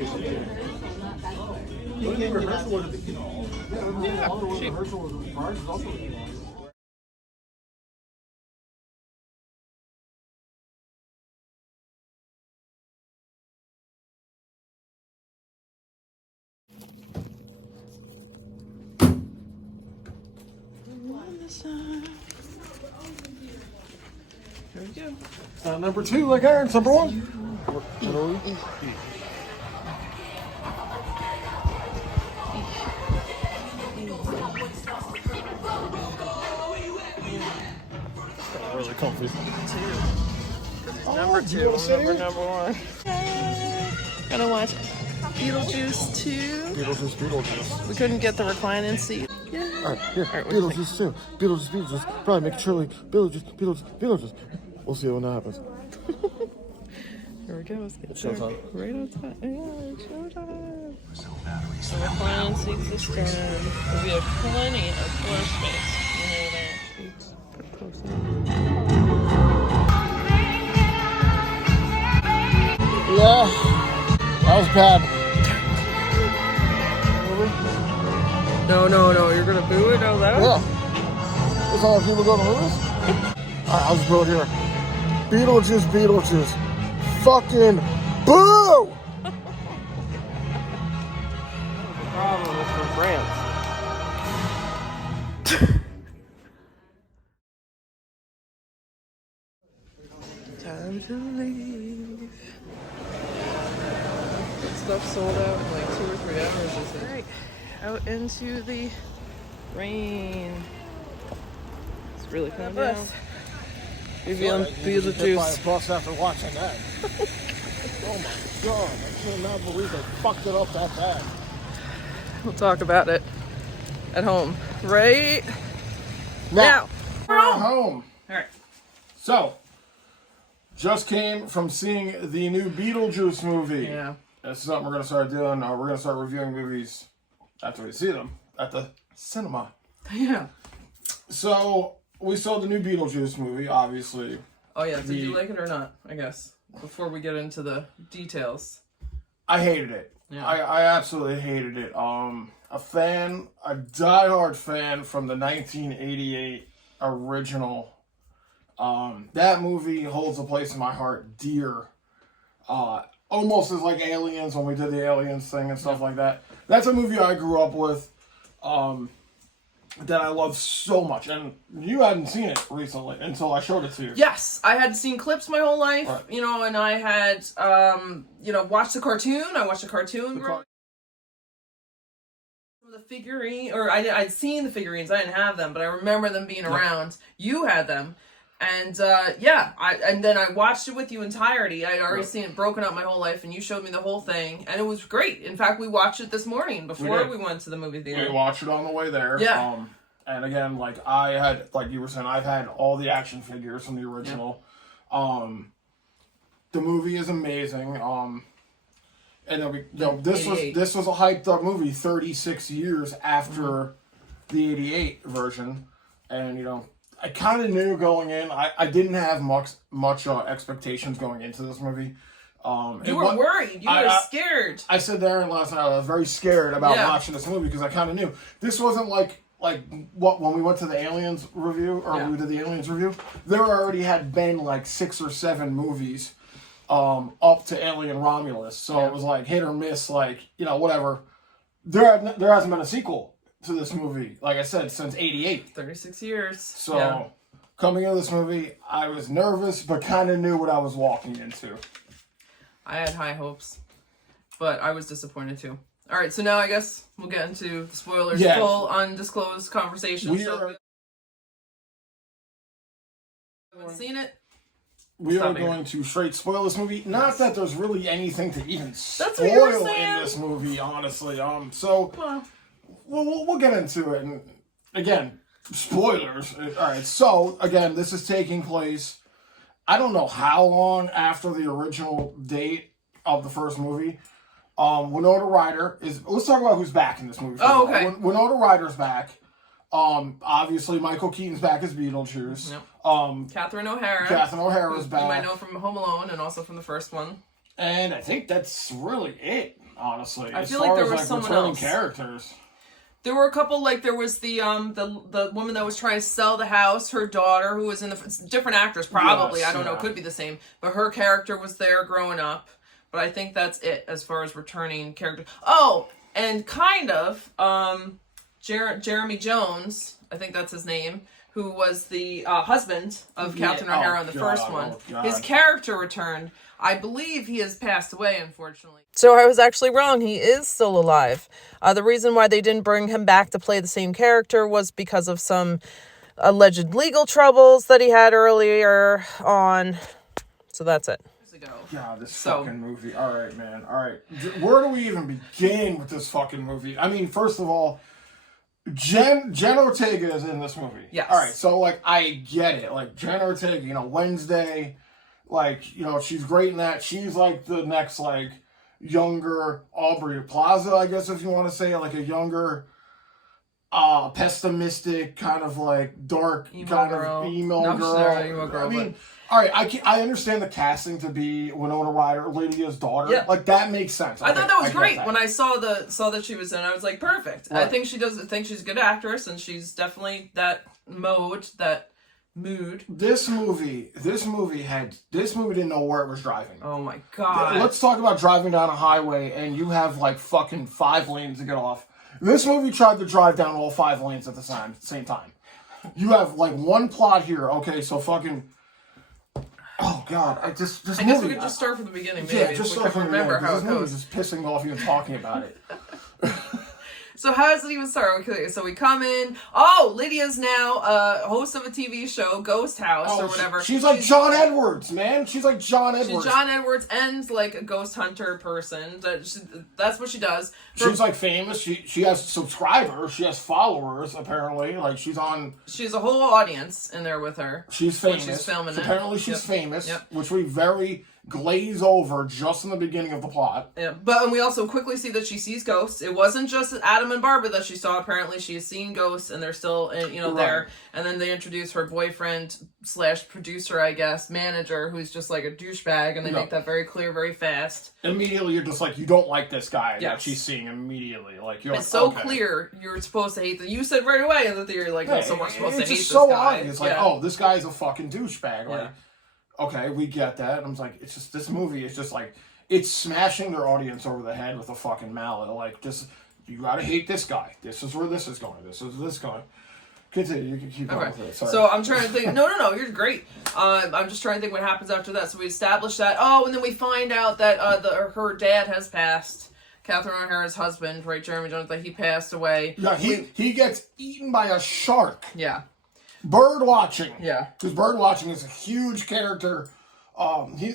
The rehearsal was at the kino. Yeah, all the rehearsal was ours is also the kino. Here we go. Number 2, like Aaron's number 1. Really comfy. Number 2, number 1. Gonna watch Beetlejuice 2. Beetlejuice. We couldn't get the reclining seat. Yeah. Alright, here. Beetlejuice 2. Beetlejuice. Probably make Shirley. Beetlejuice. We'll see when that happens. Here we go. Let's get Showtime. Right on time. Yeah, showtime. So reclining seats this time. We have plenty of floor space. You know that. Put close in. Yeah, that was bad. No. You're gonna boo it out loud? Yeah. That's how people go to movies. Alright, I'll just put it here. Beetlejuice. Fucking boo! The problem is from France. Time to leave. Stuff sold out in like 2 or 3 hours. Alright, out into the rain. It's really coming down. Revealing Beetlejuice. Bus after watching that. Oh my god, I cannot believe they fucked it up that bad. We'll talk about it at home right now. We're home. Alright. So, just came from seeing the new Beetlejuice movie. Yeah. That's something we're going to start doing. We're going to start reviewing movies after we see them at the cinema. Yeah. So, we saw the new Beetlejuice movie, obviously. Oh yeah, did you like it or not, I guess? Before we get into the details. I hated it. Yeah. I absolutely hated it. A diehard fan from the 1988 original. That movie holds a place in my heart dear. Almost as like Aliens when we did the Aliens thing and stuff like that. That's a movie I grew up with. That I love so much, and you hadn't seen it recently until I showed it to you. Yes, I had seen clips my whole life, right. And I had, watched the cartoon. I watched the cartoon. The figurine, or I'd seen the figurines. I didn't have them, but I remember them being around. You had them, and and then I watched it with you entirety. I'd already seen it broken up my whole life, and you showed me the whole thing, and it was great. In fact, we watched it this morning before we went to the movie theater. We watched it on the way there. Yeah. And again, like I had, like you were saying, I've had all the action figures from the original. Yeah. The movie is amazing. And this was a hyped up movie 36 years after the 88 version, and I kind of knew going in. I didn't have much expectations going into this movie. You were worried. You were scared. I said to Erin last night I was very scared about watching this movie because I kind of knew this wasn't like what when we went to the Aliens review we did the Aliens review. There already had been like 6 or 7 movies up to Alien Romulus, so it was like hit or miss, whatever. There hasn't been a sequel to this movie, like I said, since 88. 36 years. So, coming into this movie, I was nervous, but kind of knew what I was walking into. I had high hopes, but I was disappointed too. All right, so now I guess we'll get into the spoilers, full undisclosed conversation. Haven't seen it. We are going to straight spoil this movie. Not that there's really anything to even spoil in this movie, honestly. So we'll get into it. And again, spoilers. All right. So again, this is taking place. I don't know how long after the original date of the first movie. Winona Ryder is. Let's talk about who's back in this movie. Oh, okay. Winona Ryder's back. Obviously Michael Keaton's back as Beetlejuice. Yep. Catherine O'Hara's back. You might know from Home Alone and also from the first one. And I think that's really it. honestly. I feel like there was someone else. Characters. There were a couple, like, there was the woman that was trying to sell the house, her daughter, who was in different actors, probably, I don't know, could be the same, but her character was there growing up, but I think that's it, as far as returning characters. Oh, and kind of, Jeremy Jones, I think that's his name, who was the husband of Catherine O'Hara in the first one. His character returned. I believe he has passed away, unfortunately. So I was actually wrong. He is still alive. The reason why they didn't bring him back to play the same character was because of some alleged legal troubles that he had earlier on. So that's it. God, this fucking movie. All right, man. All right. Where do we even begin with this fucking movie? I mean, first of all, Jen Ortega is in this movie. Yes. All right, so, like, I get it. Like, Jen Ortega, you know, Wednesday, like, you know, she's great in that. She's, like, the next, like, younger Aubrey Plaza, I guess, if you want to say, like, a younger, pessimistic, kind of, like, dark, emo girl. I mean, all right, I understand the casting to be Winona Ryder, Lydia's daughter. Yeah. Like, that makes sense. I thought that was great. When I saw that she was in, I was like, perfect. Right. I think she's a good actress, and she's definitely that mood. This movie didn't know where it was driving. Oh my God. Let's talk about driving down a highway, and you have, like, fucking 5 lanes to get off. This movie tried to drive down all 5 lanes at the same time. You have, like, one plot here. Okay, so fucking... Oh God! I guess we could just start from the beginning. Maybe. Yeah, just start from the beginning. How it goes. Just pissing off even talking about it. So how does it even start? Okay, so we come in. Oh, Lydia's now host of a TV show, Ghost House or whatever. She's like John Edwards, man. She's like John Edwards. She's John Edwards and like a ghost hunter person. That's what she does. She's like famous. She has subscribers. She has followers. Apparently, like she's on. She's a whole audience in there with her. She's famous. She's filming it. Apparently, she's famous, which we very glaze over just in the beginning of the plot. Yeah, but we also quickly see that she sees ghosts. It wasn't just Adam and Barbara that she saw. Apparently, she has seen ghosts, and they're still, there. And then they introduce her boyfriend / producer, I guess, manager, who's just like a douchebag, and they make that very clear, very fast. Immediately, you're just like, you don't like this guy that she's seeing immediately. Like you're. It's so clear you're supposed to hate them. You said right away that you're like, so we're supposed to hate this guy. It's so obvious. It's like, oh, this guy's a fucking douchebag. Like. Okay, we get that. And I was like, it's just, this movie is just like, it's smashing their audience over the head with a fucking mallet. Like, just, you gotta hate this guy. This is where this is going. This is this going. Continue. You can keep going with it. Sorry. So I'm trying to think. No, you're great. I'm just trying to think what happens after that. So we establish that. Oh, and then we find out that her dad has passed. Catherine O'Hara's husband, right, Jeremy Jones, that he passed away. Yeah, he gets eaten by a shark. Yeah. Bird watching. Yeah. Because bird watching is a huge character.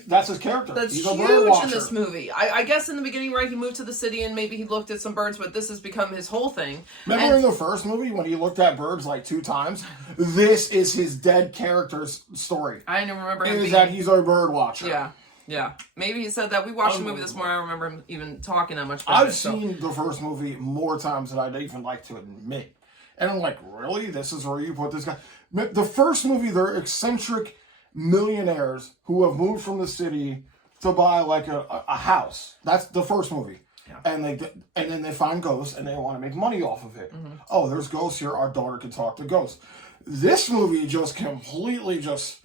That's his character. He's huge in this movie. I guess in the beginning, right, he moved to the city and maybe he looked at some birds, but this has become his whole thing. Remember in the first movie when he looked at birds like 2 times? This is his dead character's story. I didn't remember him that he's a bird watcher. Yeah. Maybe he said that. We watched the movie this morning. I don't remember him even talking that much about I've seen the first movie more times than I'd even like to admit. And I'm like, really? This is where you put this guy? The first movie, they're eccentric millionaires who have moved from the city to buy like a house. That's the first movie. Yeah. And then they find ghosts and they want to make money off of it. Mm-hmm. Oh, there's ghosts here. Our daughter can talk to ghosts. This movie just completely just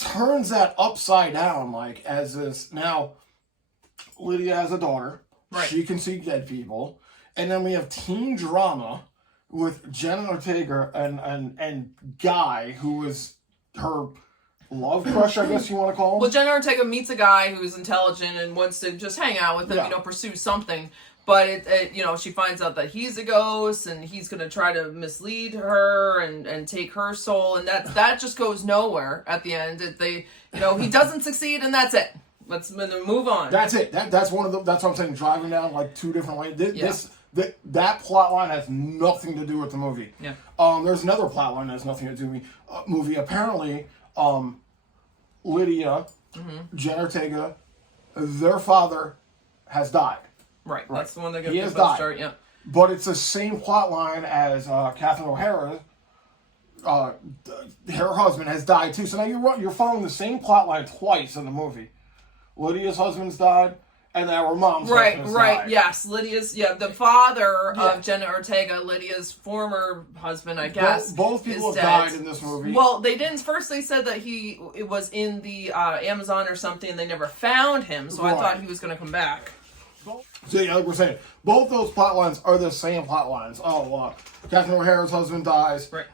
turns that upside down. Like as this now, Lydia has a daughter. Right. She can see dead people. And then we have teen drama with Jen Ortega and Guy, who is her love crush, I guess you want to call him. Well, Jen Ortega meets a guy who's intelligent and wants to just hang out with him, pursue something. But she finds out that he's a ghost and he's going to try to mislead her and take her soul, and that just goes nowhere at the end. He doesn't succeed, and that's it. Let's move on. That's it. That's one of the. That's what I'm saying. Driving down like 2 different lanes. That plot line has nothing to do with the movie. Yeah. There's another plot line that has nothing to do with the movie. Apparently, Lydia, Jen Ortega, their father has died. Right. That's the one that gets the start. Yeah. But it's the same plot line as Catherine O'Hara. Her husband has died too. So now you're following the same plot line twice in the movie. Lydia's husband's died. and that her mom's right, died. yes, Lydia's, the father of Jenna Ortega, Lydia's former husband, I guess. Both people have died in this movie. Well, they didn't. First, they said that it was in the Amazon or something, and they never found him. So I thought he was going to come back. So like we're saying, both those plot lines are the same plot lines. Catherine O'Hara's husband dies. Right.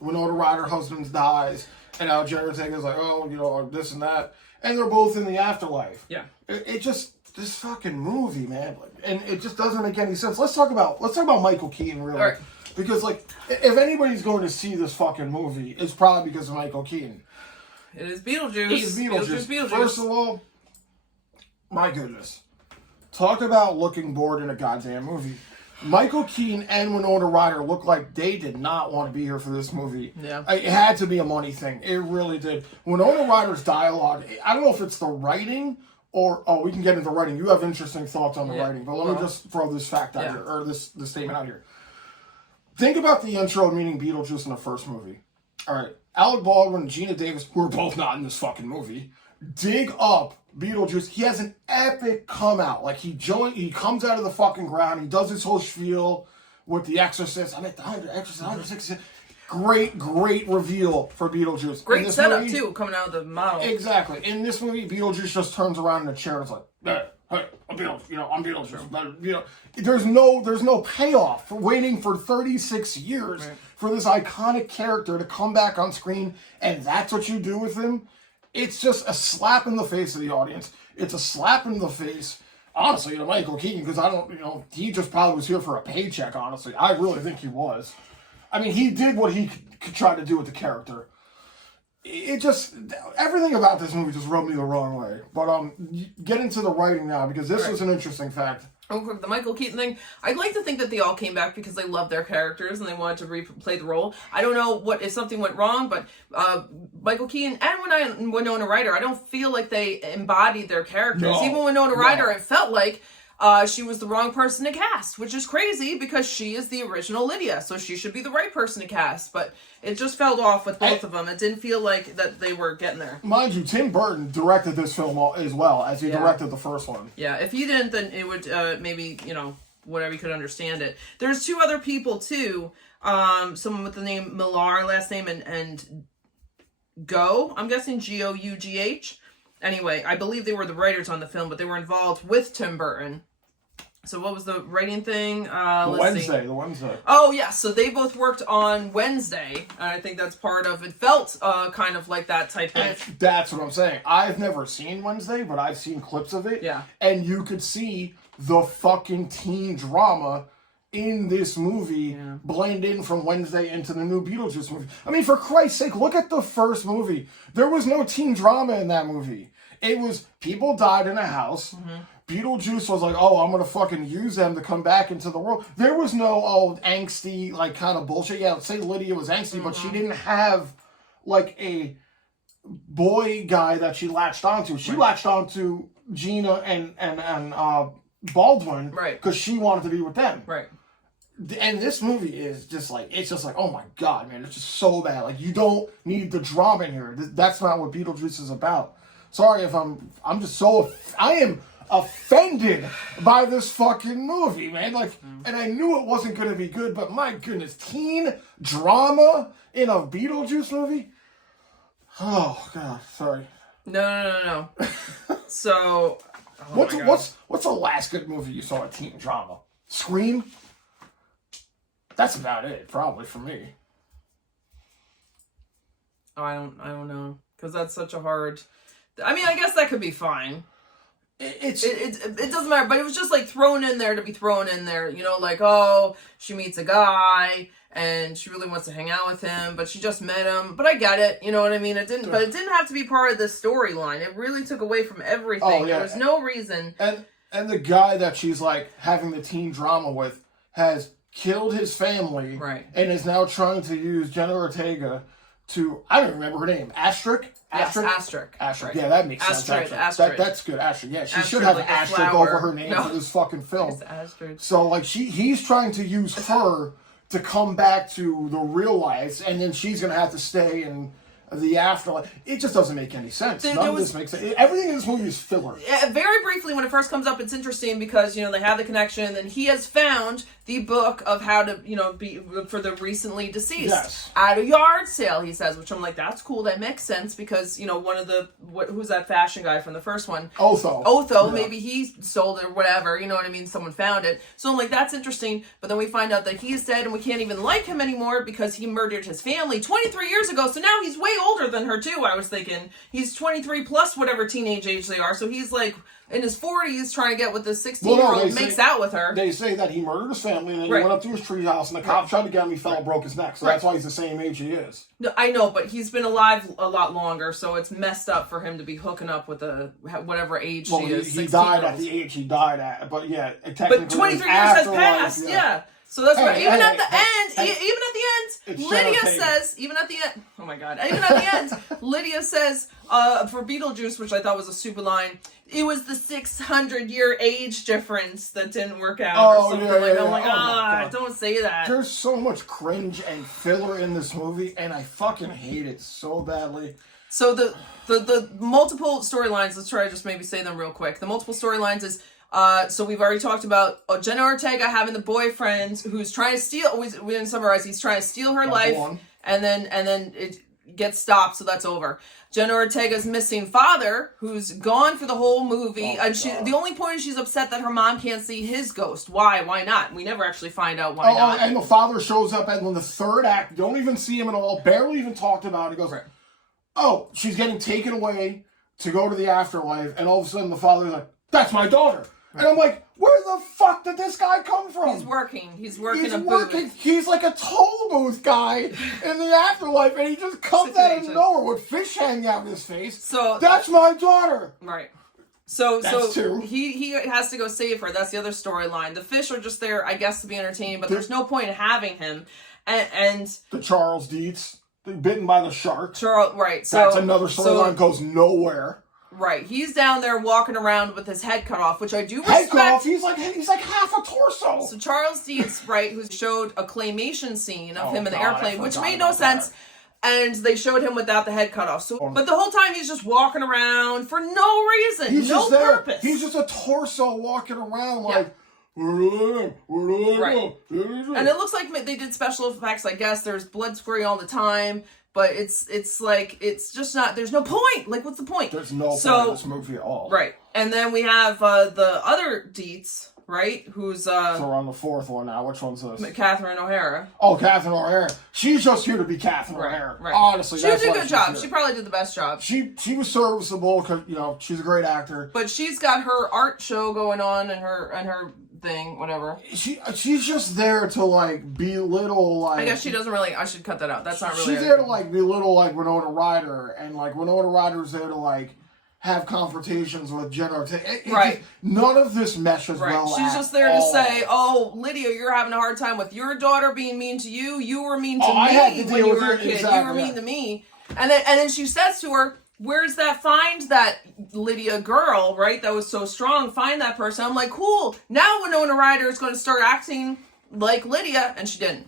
Winona Ryder's husband dies, and now Jenna Ortega's like, this and that, and they're both in the afterlife. Yeah. It just. This fucking movie, man, and it just doesn't make any sense. Let's talk about Michael Keaton, really, right. Because if anybody's going to see this fucking movie, it's probably because of Michael Keaton. It is Beetlejuice. It's Beetlejuice. First of all, my goodness, talk about looking bored in a goddamn movie. Michael Keaton and Winona Ryder look like they did not want to be here for this movie. Yeah. It had to be a money thing. It really did. Winona Ryder's dialogue, I don't know if it's the writing. We can get into writing. You have interesting thoughts on the writing, but let me just throw this fact out here, or this statement out here. Think about the intro meeting Beetlejuice in the first movie. All right, Alec Baldwin and Gina Davis, who are both not in this fucking movie, dig up Beetlejuice. He has an epic come out. Like he comes out of the fucking ground. He does his whole spiel with the Exorcist. I'm at the Exorcist, 160. Great reveal for Beetlejuice. Great setup, too, coming out of the model. Exactly. In this movie, Beetlejuice just turns around in a chair and is like, hey, I'm Beetlejuice. I'm Beetlejuice. There's no payoff for waiting for 36 years for this iconic character to come back on screen, and that's what you do with him. It's just a slap in the face of the audience. It's a slap in the face, honestly, to Michael Keaton, because he just probably was here for a paycheck, honestly. I really think he was. I mean, he did what he could try to do with the character. Everything about this movie just rubbed me the wrong way. But get into the writing now, because this was an interesting fact. For the Michael Keaton thing, I'd like to think that they all came back because they loved their characters and they wanted to replay the role. I don't know if something went wrong, but Michael Keaton and Winona Ryder, I don't feel like they embodied their characters. No. Even Winona Ryder, it felt like she was the wrong person to cast, which is crazy because she is the original Lydia, so she should be the right person to cast. But it just fell off with both of them. It didn't feel like that they were getting there. Mind you, Tim Burton directed this film as well as he directed the first one. Yeah, if he didn't, then it would maybe, whatever, you could understand it. There's two other people, too. Someone with the name Millar, last name, and Go, I'm guessing Gough. Anyway, I believe they were the writers on the film, but they were involved with Tim Burton. So what was the writing thing? The Wednesday. Oh, yeah. So they both worked on Wednesday. I think that's part of it. Felt kind of like that type of... That's what I'm saying. I've never seen Wednesday, but I've seen clips of it. Yeah. And you could see the fucking teen drama in this movie blend in from Wednesday into the new Beetlejuice movie. I mean, for Christ's sake, look at the first movie. There was no teen drama in that movie. It was people died in a house. Mm-hmm. Beetlejuice was like, I'm going to fucking use them to come back into the world. There was no angsty, kind of bullshit. Yeah, let's say Lydia was angsty, but she didn't have, a boy guy that she latched onto. She latched onto Gina and Baldwin because she wanted to be with them. Right. And this movie is just oh my God, man, it's just so bad. You don't need the drama in here. That's not what Beetlejuice is about. Sorry if I'm just I am offended by this fucking movie, man. And I knew it wasn't going to be good, but my goodness, teen drama in a Beetlejuice movie? Oh, God, sorry. No. So, what's the last good movie you saw a teen drama? Scream? That's about it, probably, for me. I don't know. Because that's such a hard... I mean, I guess that could be fine. It doesn't matter, but it was just thrown in there to be thrown in there, she meets a guy and she really wants to hang out with him, but she just met him. But I get it, you know what I mean? But it didn't have to be part of the storyline. It really took away from everything. Oh, yeah. There was no reason. And the guy that she's having the teen drama with has killed his family, and is now trying to use Jenna Ortega to, I don't remember her name, Astrid? Astrid. Right. Yeah, that makes sense. Astrid. That's good, Astrid. Yeah, she should have Astrid over her name for this fucking film. It's Astrid. So, he's trying to use her to come back to the real life, and then she's going to have to stay and the afterlife. It just doesn't make any sense. None of this makes sense. Everything in this movie is filler. Very briefly, when it first comes up, it's interesting because, you know, they have the connection, and he has found the book of how to, you know, be for the recently deceased. Yes. At a yard sale, he says, which I'm like, that's cool. That makes sense because, you know, one of the, who's that fashion guy from the first one? Otho, maybe he sold it or whatever, you know what I mean? Someone found it. So I'm like, that's interesting. But then we find out that he's dead and we can't even like him anymore because he murdered his family 23 years ago. So now he's way older than her too, I was thinking. He's 23 plus whatever teenage age they are. So he's like in his 40s trying to get with this 16-year-old makes out with her. They say that he murdered his family and then he went up to his treehouse and the cop tried to get him, he fell and broke his neck. So that's why he's the same age he is. No, I know, but he's been alive a lot longer, so it's messed up for him to be hooking up with a whatever age she is. He died at the age he died at, but yeah, technically. But 23 years has passed, yeah. So that's right. Even at the end, Lydia says, even at the end, Lydia says, for Beetlejuice, which I thought was a super line, it was the 600-year age difference that didn't work out or something like that. I'm like, don't say that. There's so much cringe and filler in this movie, and I fucking hate it so badly. So the multiple storylines, let's try to just maybe say them real quick. The multiple storylines is, so we've already talked about Jenna Ortega having the boyfriend who's trying to steal, we didn't summarize, he's trying to steal her life, and then it gets stopped, so that's over. Jenna Ortega's missing father, who's gone for the whole movie, and the only point is she's upset that her mom can't see his ghost. Why? Why not? We never actually find out why not. And the father shows up, and in the third act, don't even see him at all, barely even talked about it. He goes, oh, she's getting taken away to go to the afterlife, and all of a sudden the father's like, that's my daughter. And I'm like, where the fuck did this guy come from? He's working a booth. He's like a toll booth guy in the afterlife, and he just comes out of nowhere with fish hanging out of his face. So that's my daughter. Right. So he has to go save her. That's the other storyline. The fish are just there, I guess, to be entertaining, but there's no point in having him. And the Charles Dietz, bitten by the shark. Right. So that's another storyline goes nowhere. Right, he's down there walking around with his head cut off, which I do respect. Head cut off? He's like half a torso. So Charles Dietz, right, who showed a claymation scene of him in the airplane, which made no sense, and they showed him without the head cut off. So, but the whole time he's just walking around for no reason, no purpose. He's just a torso walking around like. Right. And it looks like they did special effects. I guess there's blood squirting all the time. But it's like, it's just not, there's no point. Like, what's the point? There's no point in this movie at all. Right. And then we have the other Dietz, right? Who's... So we're on the fourth one now. Which one's this? Catherine O'Hara. Oh, Catherine O'Hara. She's just here to be Catherine O'Hara. Right. Honestly, she did a good job. She probably did the best job. She was serviceable because, you know, she's a great actor. But she's got her art show going on and her thing, whatever. She's just there to like belittle like. I guess she doesn't really. I should cut that out. That's not really. She's there to like belittle like Winona Ryder, and like Winona Ryder's there to like have confrontations with Jenna Ortega. Right. None of this meshes well. She's just there to say, "Oh, Lydia, you're having a hard time with your daughter being mean to you. You were mean to me when you were a kid. Exactly, you were mean to me." And then she says to her, "Where's that? Find that Lydia girl, right? That was so strong. Find that person." I'm like, cool. Now Winona Ryder is going to start acting like Lydia, and she didn't.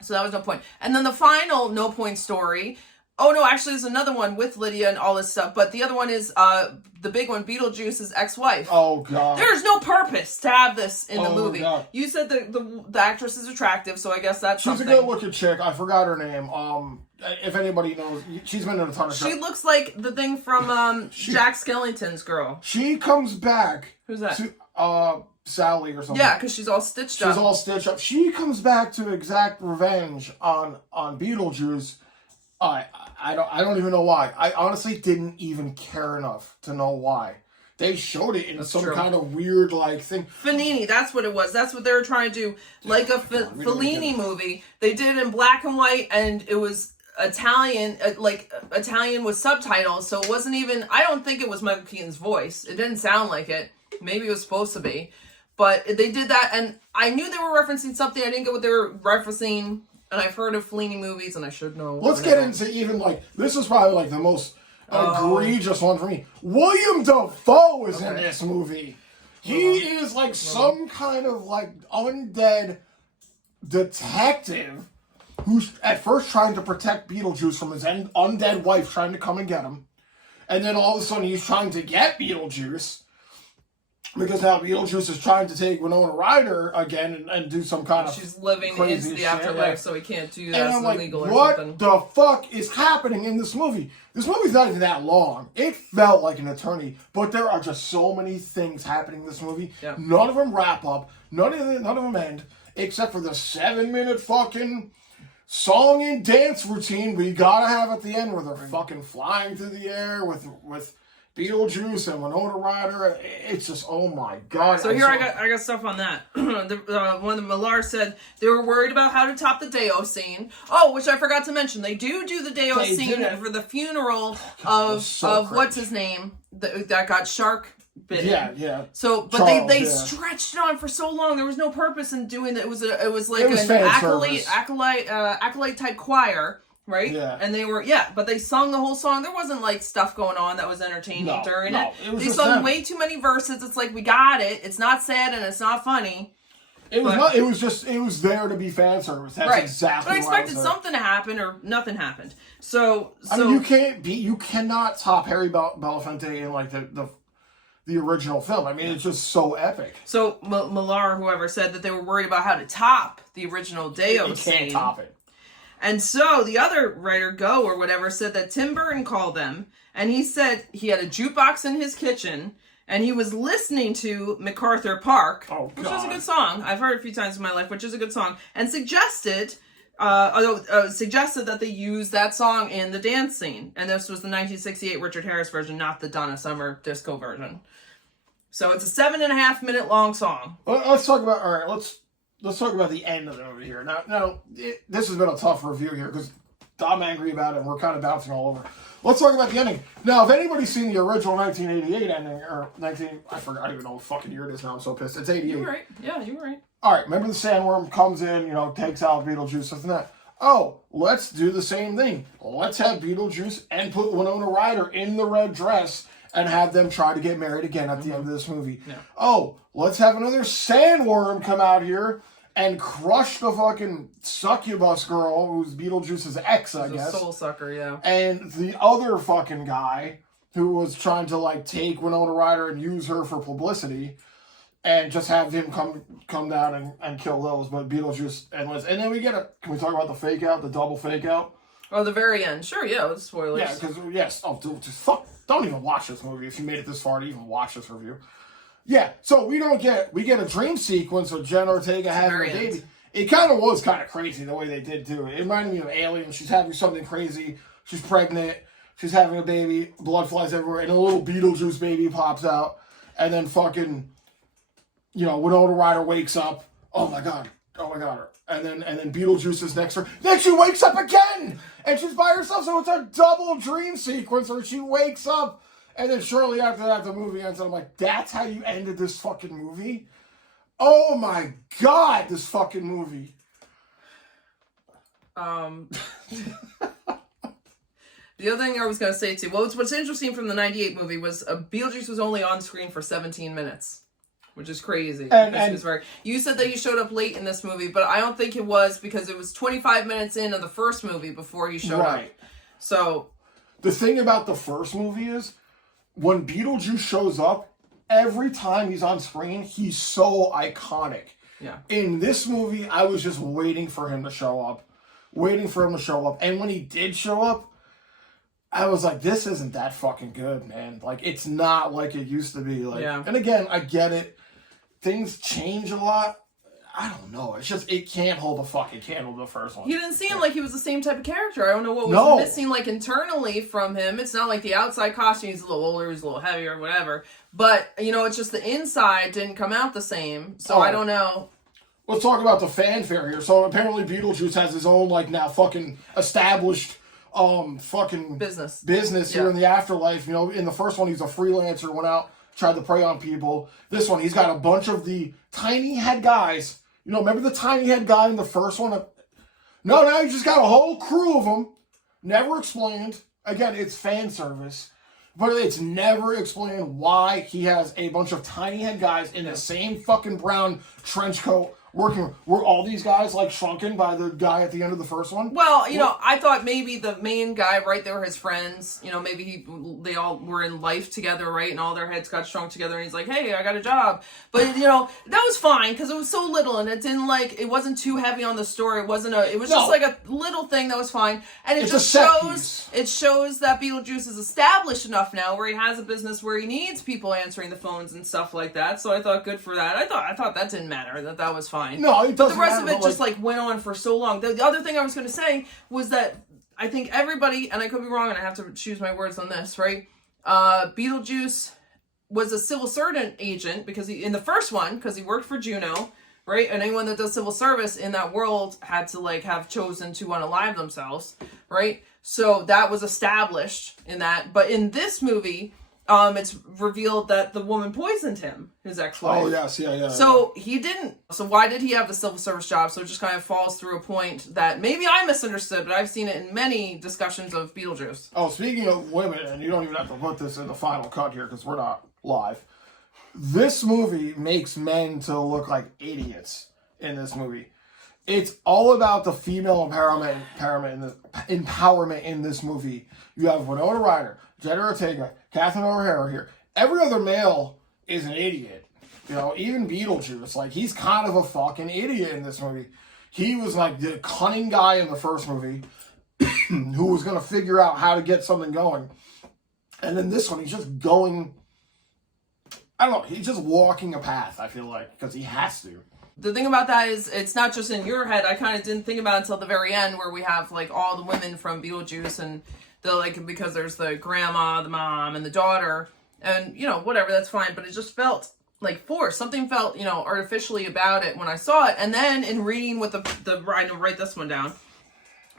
So that was no point. And then the final no point story. Oh no, actually, there's another one with Lydia and all this stuff. But the other one is the big one, Beetlejuice's ex-wife. Oh god. There's no purpose to have this in the movie. God. You said the actress is attractive, so I guess that's something. She's a good-looking chick. I forgot her name. If anybody knows, she's been in a ton of stuff. She looks like the thing from Jack Skellington's girl. She comes back. Who's that? To, Sally or something. Yeah, because she's all stitched up. She's all stitched up. She comes back to exact revenge on Beetlejuice. I don't even know why. I honestly didn't even care enough to know why. They showed it in some kind of weird like thing. Fanini, that's what it was. That's what they were trying to do. Like a Fellini movie. They did it in black and white, and it was Italian, Italian with subtitles, so it wasn't even, I don't think it was Michael Keaton's voice. It didn't sound like it. Maybe it was supposed to be. But they did that, and I knew they were referencing something. I didn't get what they were referencing, and I've heard of Fellini movies, and I should know. Let's get into even, like, this is probably, like, the most egregious one for me. William Dafoe is in this movie. He is, like, some kind of, like, undead detective who's at first trying to protect Beetlejuice from his undead wife trying to come and get him. And then all of a sudden he's trying to get Beetlejuice. Because now Beetlejuice is trying to take Winona Ryder again and do some kind of She's living into the afterlife, so he can't do that. And I'm like, illegal or what something. the fuck is happening in this movie? This movie's not even that long. It felt like an eternity, but there are just so many things happening in this movie. Yeah. None of them wrap up. None of them end, except for the 7-minute fucking song and dance routine we gotta have at the end, where they're fucking flying through the air with Beetlejuice and Winona Ryder. It's just, oh my god. So I got stuff on that. One of the Millar said they were worried about how to top the Deo scene. Oh, which I forgot to mention. They do the Deo scene for the funeral of what's his name that got shark bitten. Yeah. So, but Charles, they stretched it on for so long. There was no purpose in doing that. It was like an acolyte type choir. Right? Yeah. And they were, but they sung the whole song. There wasn't like stuff going on that was entertaining during it. They sung way too many verses. It's like, we got it. It's not sad and it's not funny. It was there to be fan service. That's right. exactly But I expected something to happen or nothing happened. So I mean, you cannot top Harry Belafonte in like the original film. I mean, it's just so epic. So Millar, whoever, said that they were worried about how to top the original Deo scene. You can't top it. And so the other writer, Go or whatever, said that Tim Burton called them, and he said he had a jukebox in his kitchen, and he was listening to MacArthur Park, which is a good song. I've heard it a few times in my life, which is a good song, and suggested that they use that song in the dance scene. And this was the 1968 Richard Harris version, not the Donna Summer disco version. So it's a 7.5-minute long song. Let's talk about, let's talk about the end of the movie here. Now this has been a tough review here because I'm angry about it and we're kind of bouncing all over. Let's talk about the ending. Now, if anybody's seen the original 1988 ending, or I forgot even know what fucking year it is now, I'm so pissed. It's 88. You were right. Yeah, you were right. All right, remember the sandworm comes in, takes out Beetlejuice, this and that. Oh, let's do the same thing. Let's have Beetlejuice and put Winona Ryder in the red dress and have them try to get married again at the end of this movie. Yeah. Oh, let's have another sandworm come out here and crush the fucking succubus girl, who's Beetlejuice's ex, I guess. A soul sucker, yeah. And the other fucking guy who was trying to, like, take Winona Ryder and use her for publicity, and just have him come down and kill those. But Beetlejuice and Liz. And then we get can we talk about the fake out, the double fake out? Oh, the very end. Sure, yeah, with spoilers. Yeah, because, yes. Oh, dude, just fuck. Don't even watch this movie if you made it this far to even watch this review. Yeah, so we get a dream sequence of Jen Ortega having a baby. It kind of was kind of crazy the way they did too. It reminded me of Alien. She's having something crazy. She's pregnant. She's having a baby. Blood flies everywhere, and a little Beetlejuice baby pops out. And then fucking, Winona Ryder wakes up. Oh my god. And then Beetlejuice is next to her. Then she wakes up again, and she's by herself. So it's a double dream sequence where she wakes up. And then shortly after that, the movie ends, and I'm like, that's how you ended this fucking movie? Oh my god, this fucking movie. The other thing I was going to say too, what's interesting from the 98 movie was Beetlejuice was only on screen for 17 minutes. Which is crazy. You said that you showed up late in this movie, but I don't think it was because it was 25 minutes into the first movie before you showed up. So the thing about the first movie is, when Beetlejuice shows up, every time he's on screen, he's so iconic. Yeah. In this movie, I was just waiting for him to show up. And when he did show up, I was like, this isn't that fucking good, man. Like, it's not like it used to be. Like, And again, I get it. Things change a lot. I don't know. It's just, it can't hold a fucking candle to the first one. He didn't seem like he was the same type of character. I don't know what was missing, like, internally from him. It's not like the outside costume. He's a little older, he's a little heavier, whatever. But, it's just the inside didn't come out the same. So I don't know. Let's talk about the fanfare here. So apparently Beetlejuice has his own, like, now fucking established fucking business here in the afterlife. In the first one, he's a freelancer, went out, tried to prey on people. This one, he's got a bunch of the tiny head guys. Remember the tiny head guy in the first one? No, now he's just got a whole crew of them. Never explained. Again, it's fan service. But it's never explained why he has a bunch of tiny head guys in the same fucking brown trench coat Were all these guys like shrunken by the guy at the end of the first one? Well, you know, I thought maybe the main guy, right, they were his friends. You know, maybe they all were in life together, right, and all their heads got shrunk together, and he's like, hey, I got a job. But, you know, that was fine, because it was so little, and it didn't, like, it wasn't too heavy on the story. It was just like a little thing that was fine. And it just shows that Beetlejuice is established enough now, where he has a business where he needs people answering the phones and stuff like that. So I thought good for that. I thought that didn't matter, that was fine. No, it doesn't. The rest of it just like went on for so long. The other thing I was going to say was that I think everybody, and I could be wrong, and I have to choose my words on this, right? Beetlejuice was a civil servant agent because in the first one, because he worked for Juno, right? And anyone that does civil service in that world had to like have chosen to unalive themselves, right? So that was established in that. But in this movie, it's revealed that the woman poisoned him, his ex-wife. Oh, yes, yeah. So he didn't. So why did he have the civil service job? So it just kind of falls through a point that maybe I misunderstood, but I've seen it in many discussions of Beetlejuice. Oh, speaking of women, and you don't even have to put this in the final cut here because we're not live. This movie makes men to look like idiots in this movie. It's all about the female empowerment in this movie. You have Winona Ryder, Jenna Ortega, Catherine O'Hara here. Every other male is an idiot. You know, even Beetlejuice, like, he's kind of a fucking idiot in this movie. He was like the cunning guy in the first movie who was going to figure out how to get something going. And then this one, he's just going, I don't know, he's just walking a path, I feel like, because he has to. The thing about that is, it's not just in your head. I kind of didn't think about it until the very end, where we have, like, all the women from Beetlejuice, and the, like, because there's the grandma, the mom, and the daughter, and, you know, whatever, that's fine, but it just felt like forced. Something felt, you know, artificially about it when I saw it, and then in reading with the I didn't write this one down,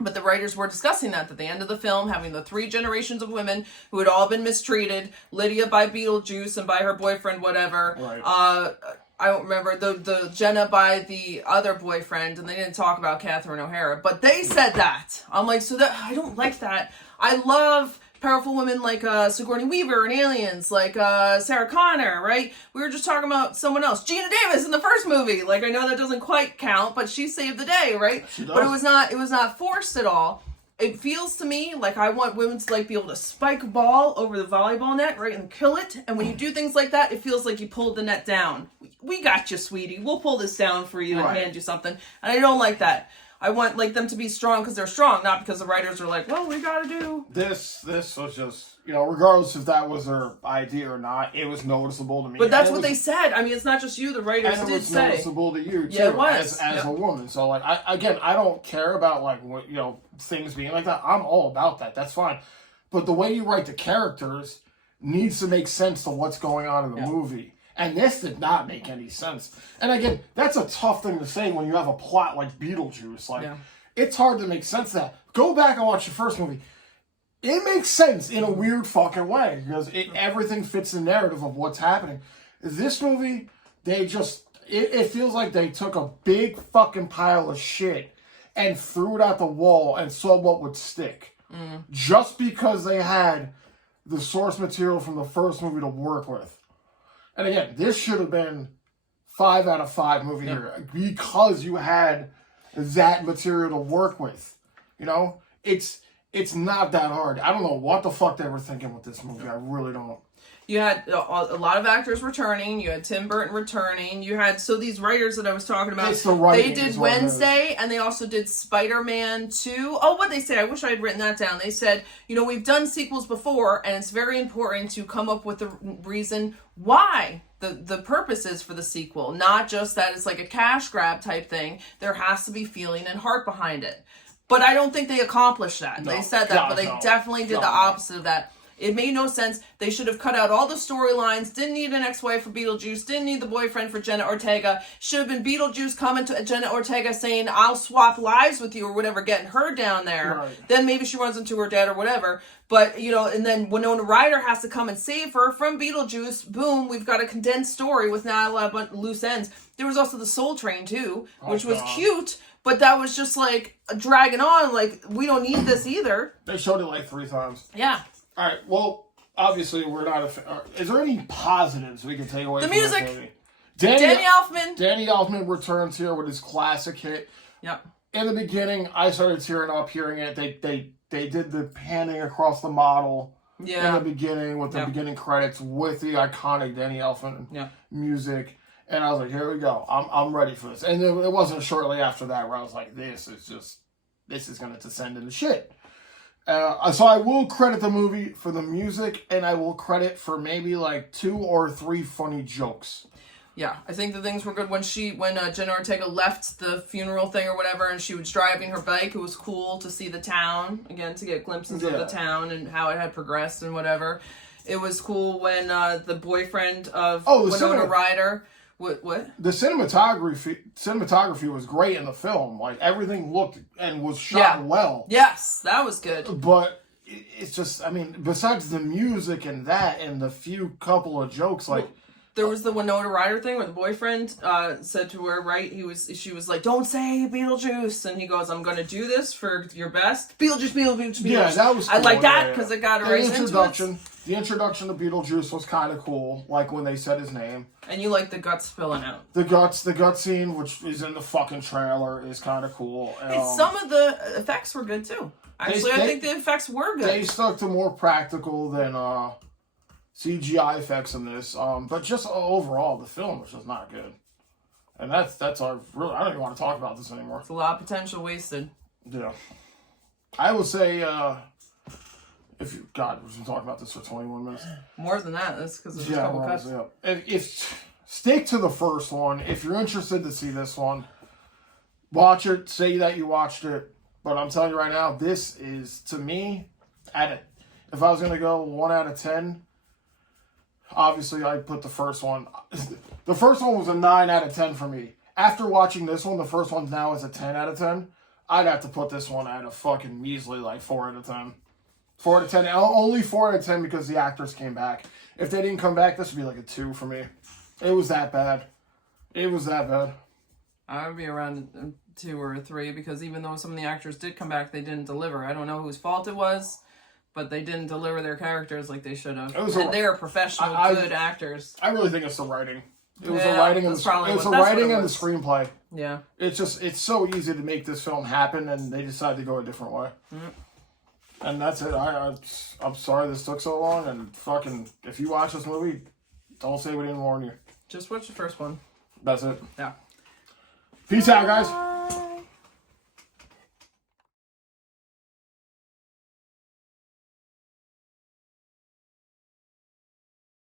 but the writers were discussing that at the end of the film, having the 3 generations of women who had all been mistreated, Lydia by Beetlejuice and by her boyfriend, whatever, right. I don't remember, the Jenna by the other boyfriend, and they didn't talk about Catherine O'Hara, but they said that. I'm like, so that, I don't like that. I love powerful women like Sigourney Weaver in Aliens, like Sarah Connor, right? We were just talking about someone else. Gina Davis in the first movie. Like, I know that doesn't quite count, but she saved the day, right? She does. But it was not forced at all. It feels to me like I want women to like be able to spike a ball over the volleyball net, right, and kill it. And when you do things like that, it feels like you pulled the net down. We got you, sweetie. We'll pull this down for you and hand you something. And I don't like that. I want like them to be strong because they're strong, not because the writers are like, well, we gotta do. This was just, you know, regardless if that was their idea or not, it was noticeable to me. But that's what they said. I mean, it's not just you. The writers did say. It was noticeable to you, too, yeah, it was. as a woman. So, like, I don't care about, like, what, you know, things being like that. I'm all about that. That's fine. But the way you write the characters needs to make sense to what's going on in the movie. And this did not make any sense. And again, that's a tough thing to say when you have a plot like Beetlejuice. Like, it's hard to make sense of that. Go back and watch the first movie. It makes sense in a weird fucking way because everything fits the narrative of what's happening. This movie, they just, it feels like they took a big fucking pile of shit and threw it out the wall and saw what would stick. Just because they had the source material from the first movie to work with. And again, this should have been 5 out of 5 movie here because you had that material to work with. You know, it's not that hard. I don't know what the fuck they were thinking with this movie. I really don't. You had a lot of actors returning. You had Tim Burton returning. You had, so these writers that I was talking about, they did Wednesday, and they also did Spider-Man 2. Oh, what'd they say? I wish I had written that down. They said, you know, we've done sequels before, and it's very important to come up with the reason why the purpose is for the sequel. Not just that it's like a cash grab type thing. There has to be feeling and heart behind it. But I don't think they accomplished that. No, they said that, but they definitely did the opposite of that. It made no sense. They should have cut out all the storylines. Didn't need an ex-wife for Beetlejuice. Didn't need the boyfriend for Jenna Ortega. Should have been Beetlejuice coming to Jenna Ortega saying, I'll swap lives with you or whatever, getting her down there. Right. Then maybe she runs into her dad or whatever. But, you know, and then Winona Ryder has to come and save her from Beetlejuice. Boom, we've got a condensed story with not a lot of loose ends. There was also the Soul Train, too, which was cute. But that was just, like, dragging on. Like, we don't need this either. They showed it, like, 3 times. Yeah. All right, well, obviously we're not is there any positives we can take away from this movie? Danny Elfman. Danny Elfman returns here with his classic hit. Yep. In the beginning, I started tearing up hearing it. They did the panning across the model in the beginning with the beginning credits with the iconic Danny Elfman music. And I was like, here we go. I'm ready for this. And it wasn't shortly after that where I was like, this is going to descend into shit. So I will credit the movie for the music, and I will credit for maybe like 2 or 3 funny jokes. Yeah, I think the things were good when Jenna Ortega left the funeral thing or whatever, and she was driving her bike. It was cool to see the town again, to get glimpses of the town and how it had progressed and whatever. It was cool when the boyfriend of Winona Ryder. What? The cinematography was great in the film. Like, everything looked and was shot well. Yes, that was good. But it's just, I mean, besides the music and that and the few couple of jokes, like... There was the Winona Ryder thing where the boyfriend said to her, right, she was like, don't say Beetlejuice. And he goes, I'm going to do this for your best. Beetlejuice. Yeah, that was cool. I like that because it got her right into it. The introduction to Beetlejuice was kind of cool, like when they said his name. And you like the guts spilling out. The gut scene, which is in the fucking trailer, is kind of cool. Some of the effects were good, too. Actually, I think the effects were good. They stuck to more practical than CGI effects in this. But just overall, the film was just not good. And that's our... Really, I don't even want to talk about this anymore. It's a lot of potential wasted. Yeah. I would say... we've been talking about this for 21 minutes. More than that, that's because there's a couple cuts. Yeah. If stick to the first one. If you're interested to see this one, watch it. Say that you watched it. But I'm telling you right now, this is, to me, if I was going to go 1 out of 10, obviously I'd put the first one. The first one was a 9 out of 10 for me. After watching this one, the first one now is a 10 out of 10. I'd have to put this one at a fucking measly, like, 4 out of 10. 4 out of 10. Only 4 out of 10 because the actors came back. If they didn't come back, this would be like a 2 for me. It was that bad. I would be around a 2 or a 3 because even though some of the actors did come back, they didn't deliver. I don't know whose fault it was, but they didn't deliver their characters like they should have. And they are professional, good actors. I really think it's the writing. It was the writing and the screenplay. Yeah. It's so easy to make this film happen, and they decided to go a different way. Mm-hmm. And that's it. I'm sorry this took so long, and fucking, if you watch this movie, don't say we didn't warn you. Just watch the first one. That's it. Yeah. Peace out, guys.